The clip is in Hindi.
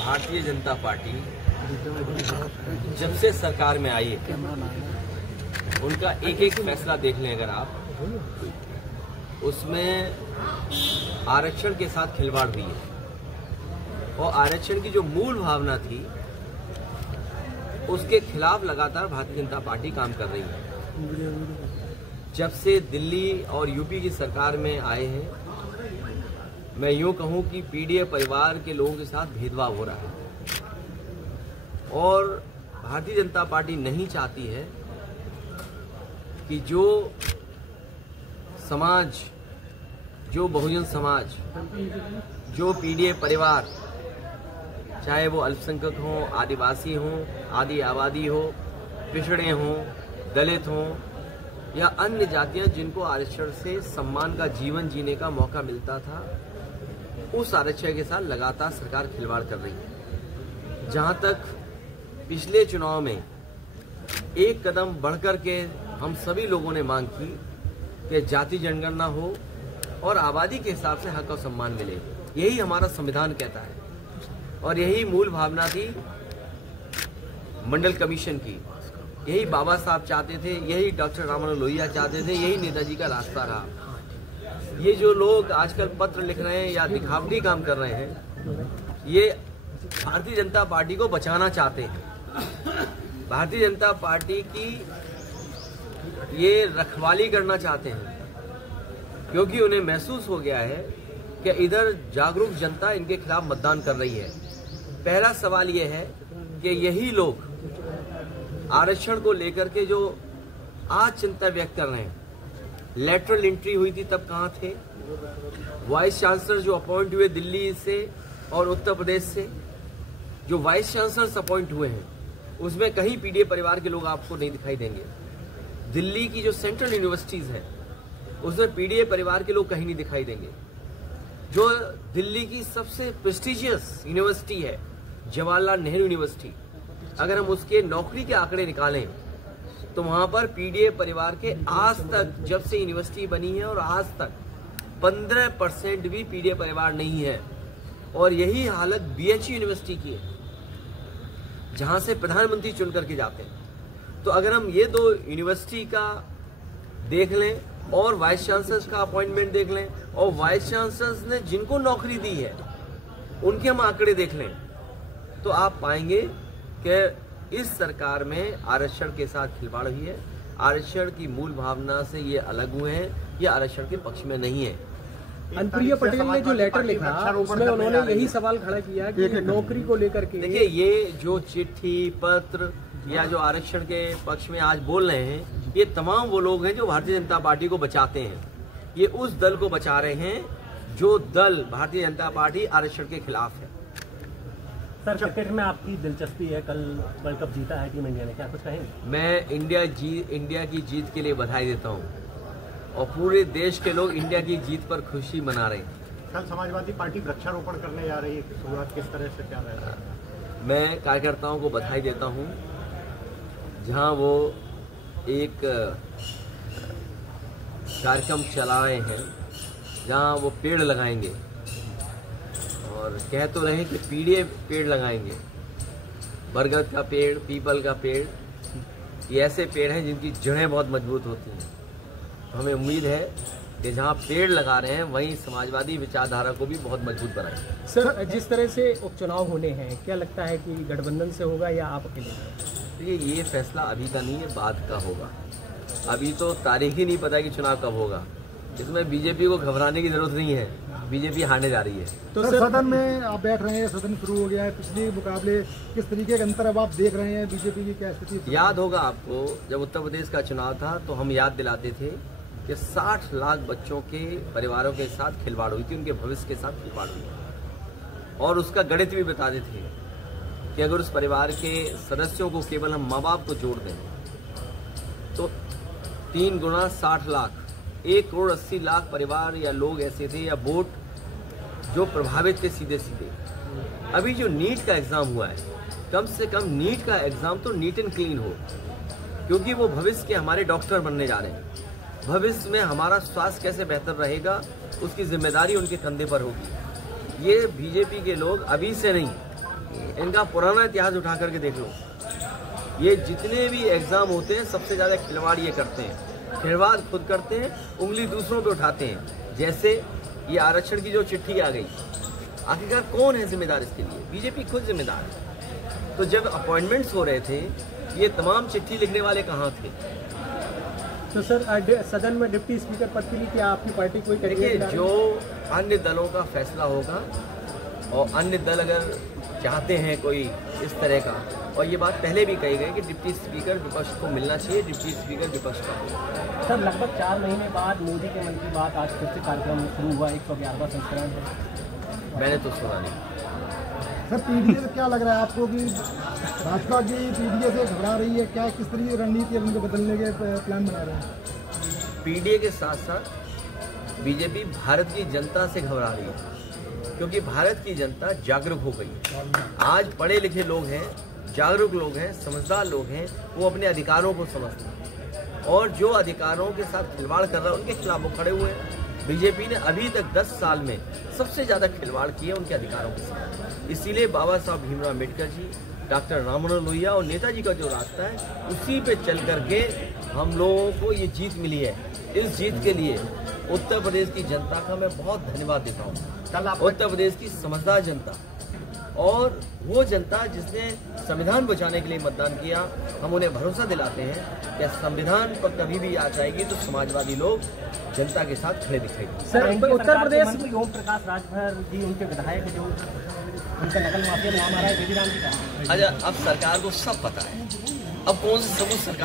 भारतीय जनता पार्टी जब से सरकार में आई है उनका एक एक फैसला देख लें अगर आप, उसमें आरक्षण के साथ खिलवाड़ हुई है और आरक्षण की जो मूल भावना थी उसके खिलाफ लगातार भारतीय जनता पार्टी काम कर रही है। जब से दिल्ली और यूपी की सरकार में आए हैं, मैं यूं कहूं कि पीडीए परिवार के लोगों के साथ भेदभाव हो रहा है और भारतीय जनता पार्टी नहीं चाहती है कि जो समाज, जो बहुजन समाज, जो पीडीए परिवार, चाहे वो अल्पसंख्यक हों, आदिवासी हों, आदि आबादी हो, पिछड़े हों, दलित हों या अन्य जातियां जिनको आरक्षण से सम्मान का जीवन जीने का मौका मिलता था, उस आरक्षण के साथ लगातार सरकार खिलवाड़ कर रही है। जहां तक पिछले चुनाव में एक कदम बढ़कर के हम सभी लोगों ने मांग की कि जाति जनगणना हो और आबादी के हिसाब से हक और सम्मान मिले, यही हमारा संविधान कहता है और यही मूल भावना थी मंडल कमीशन की, यही बाबा साहब चाहते थे, यही डॉक्टर रामानंद लोहिया चाहते थे, यही नेताजी का रास्ता रहा। ये जो लोग आजकल पत्र लिख रहे हैं या दिखावटी काम कर रहे हैं, ये भारतीय जनता पार्टी को बचाना चाहते हैं। भारतीय जनता पार्टी की ये रखवाली करना चाहते हैं क्योंकि उन्हें महसूस हो गया है कि इधर जागरूक जनता इनके खिलाफ मतदान कर रही है। पहला सवाल ये है कि यही लोग आरक्षण को लेकर के जो आज चिंता व्यक्त कर रहे हैं, लेटरल एंट्री हुई थी तब कहां थे? वाइस चांसलर जो अपॉइंट हुए दिल्ली से और उत्तर प्रदेश से, जो वाइस चांसलर्स अपॉइंट हुए हैं उसमें कहीं पीडीए परिवार के लोग आपको नहीं दिखाई देंगे। दिल्ली की जो सेंट्रल यूनिवर्सिटीज है उसमें पीडीए परिवार के लोग कहीं नहीं दिखाई देंगे। जो दिल्ली की सबसे प्रेस्टिजियस यूनिवर्सिटी है जवाहरलाल नेहरू यूनिवर्सिटी, अगर हम उसके नौकरी के आंकड़े निकालें तो वहां पर पीडीए परिवार के आज तक, जब से यूनिवर्सिटी बनी है और आज तक 15% भी पीडीए परिवार नहीं है। और यही हालत बीएचयू यूनिवर्सिटी की है जहां से प्रधानमंत्री चुन करके जाते हैं। तो अगर हम ये दो यूनिवर्सिटी का देख लें और वाइस चांसलर्स का अपॉइंटमेंट देख लें और वाइस चांसलर्स ने जिनको नौकरी दी है उनके हम आंकड़े देख लें तो आप पाएंगे कि इस सरकार में आरक्षण के साथ खिलवाड़ हुई है। आरक्षण की मूल भावना से ये अलग हुए हैं, ये आरक्षण के पक्ष में नहीं है। अनुप्रिया पटेल ने जो लेटर लिखा उसमें उन्होंने यही सवाल खड़ा किया कि नौकरी को लेकर के, देखिए ये जो चिट्ठी पत्र या जो आरक्षण के पक्ष में आज बोल रहे हैं, ये तमाम वो लोग हैं जो भारतीय जनता पार्टी को बचाते हैं। ये उस दल को बचा रहे हैं जो दल भारतीय जनता पार्टी आरक्षण के खिलाफ है। सर, क्रिकेट में आपकी दिलचस्पी है, कल वर्ल्ड कप जीता है टीम इंडिया ने, क्या कुछ कहेंगे? मैं इंडिया की जीत के लिए बधाई देता हूँ और पूरे देश के लोग इंडिया की जीत पर खुशी मना रहे हैं। कल समाजवादी पार्टी वृक्षारोपण करने जा रही है, शुरुआत किस तरह से, क्या रहेगा? मैं कार्यकर्ताओं को बधाई देता हूँ जहाँ वो एक कार्यक्रम चला रहे हैं जहाँ वो पेड़ लगाएंगे और कह तो रहे हैं कि पीडीए पेड़ लगाएंगे, बरगद का पेड़, पीपल का पेड़, ये ऐसे पेड़ हैं जिनकी जड़ें बहुत मजबूत होती हैं। हमें उम्मीद है कि जहाँ पेड़ लगा रहे हैं वहीं समाजवादी विचारधारा को भी बहुत मजबूत बनाएंगे। सर, जिस तरह से उपचुनाव होने हैं, क्या लगता है कि गठबंधन से होगा या आप अकेले? ये फैसला अभी का नहीं है, बाद का होगा। अभी तो तारीख ही नहीं पता है कि चुनाव कब होगा। इसमें बीजेपी को घबराने की जरूरत नहीं है, बीजेपी हारने जा रही है। तो सदन में आप बैठ रहे हैं, सदन शुरू हो गया है, पिछले मुकाबले किस तरीके के अंतर अब आप देख रहे हैं? बीजेपी की क्या स्थिति? याद होगा आपको, जब उत्तर प्रदेश का चुनाव था तो हम याद दिलाते थे कि 60 लाख बच्चों के परिवारों के साथ खिलवाड़ हुई थी, उनके भविष्य के साथ खिलवाड़ हुई और उसका गणित भी बताते थे कि अगर उस परिवार के सदस्यों को केवल हम माँ बाप को जोड़ दें तो 3 गुना 60 लाख, 1,80,00,000 परिवार या लोग ऐसे थे या वोट जो प्रभावित थे सीधे सीधे। अभी जो नीट का एग्जाम हुआ है, कम से कम नीट का एग्जाम तो नीट एंड क्लीन हो, क्योंकि वो भविष्य के हमारे डॉक्टर बनने जा रहे हैं। भविष्य में हमारा स्वास्थ्य कैसे बेहतर रहेगा उसकी जिम्मेदारी उनके कंधे पर होगी। ये बीजेपी के लोग अभी से नहीं, इनका पुराना इतिहास उठा करके देख लो। ये जितने भी एग्जाम होते हैं सबसे ज्यादा खिलवाड़ ये करते हैं, खिलवाड़ खुद करते हैं, उंगली दूसरों पे उठाते हैं। जैसे ये आरक्षण की जो चिट्ठी आ गई, आखिरकार कौन है जिम्मेदार इसके लिए? बीजेपी खुद जिम्मेदार है। तो जब अपॉइंटमेंट्स हो रहे थे, ये तमाम चिट्ठी लिखने वाले कहाँ थे? तो सर सदन में डिप्टी स्पीकर पद के लिए क्या आपकी पार्टी कोई देखिए, जो अन्य दलों का फैसला होगा और अन्य दल अगर चाहते हैं कोई इस तरह का, और ये बात पहले भी कही गई कि डिप्टी स्पीकर विपक्ष को मिलना चाहिए, डिप्टी स्पीकर विपक्ष का हो। सर लगभग 4 महीने बाद मोदी के मन की बात आज फिर से कार्यक्रम शुरू हुआ, 111वां संस्करण है। मैंने तो सुना नहीं। सर पीडीए से क्या लग रहा है आपको कि भाजपा की पीडीए से घबरा रही है क्या? किस तरीके की रणनीति उनको बदलने के प्लान बना रहे हैं? पीडीए के साथ साथ बीजेपी भारत की जनता से घबरा रही है, क्योंकि भारत की जनता जागरूक हो गई। आज पढ़े लिखे लोग हैं, जागरूक लोग हैं, समझदार लोग हैं, वो अपने अधिकारों को समझते हैं और जो अधिकारों के साथ खिलवाड़ कर रहा है उनके खिलाफ वो खड़े हुए हैं। बीजेपी ने अभी तक 10 साल में सबसे ज्यादा खिलवाड़ किए उनके अधिकारों के साथ। इसीलिए बाबा साहब भीमराव अम्बेडकर जी, डॉक्टर राममनोहन लोहिया और नेताजी का जो रास्ता है उसी पे चल करके हम लोगों को ये जीत मिली है। इस जीत के लिए उत्तर प्रदेश की जनता का मैं बहुत धन्यवाद देता हूँ। उत्तर प्रदेश की समझदार जनता और वो जनता जिसने संविधान बचाने के लिए मतदान किया, हम उन्हें भरोसा दिलाते हैं कि संविधान पर कभी भी आ जाएगी तो समाजवादी लोग जनता के साथ खड़े दिखाई देंगे। सर उत्तर प्रदेश मंत्री ओम प्रकाश राजभर जी, उनके विधायक जो उनका नकल माफिया नाम आ रहा है, बेबी राम जी का। अच्छा, अब सरकार को सब पता है, अब कौन से सबूत सरकार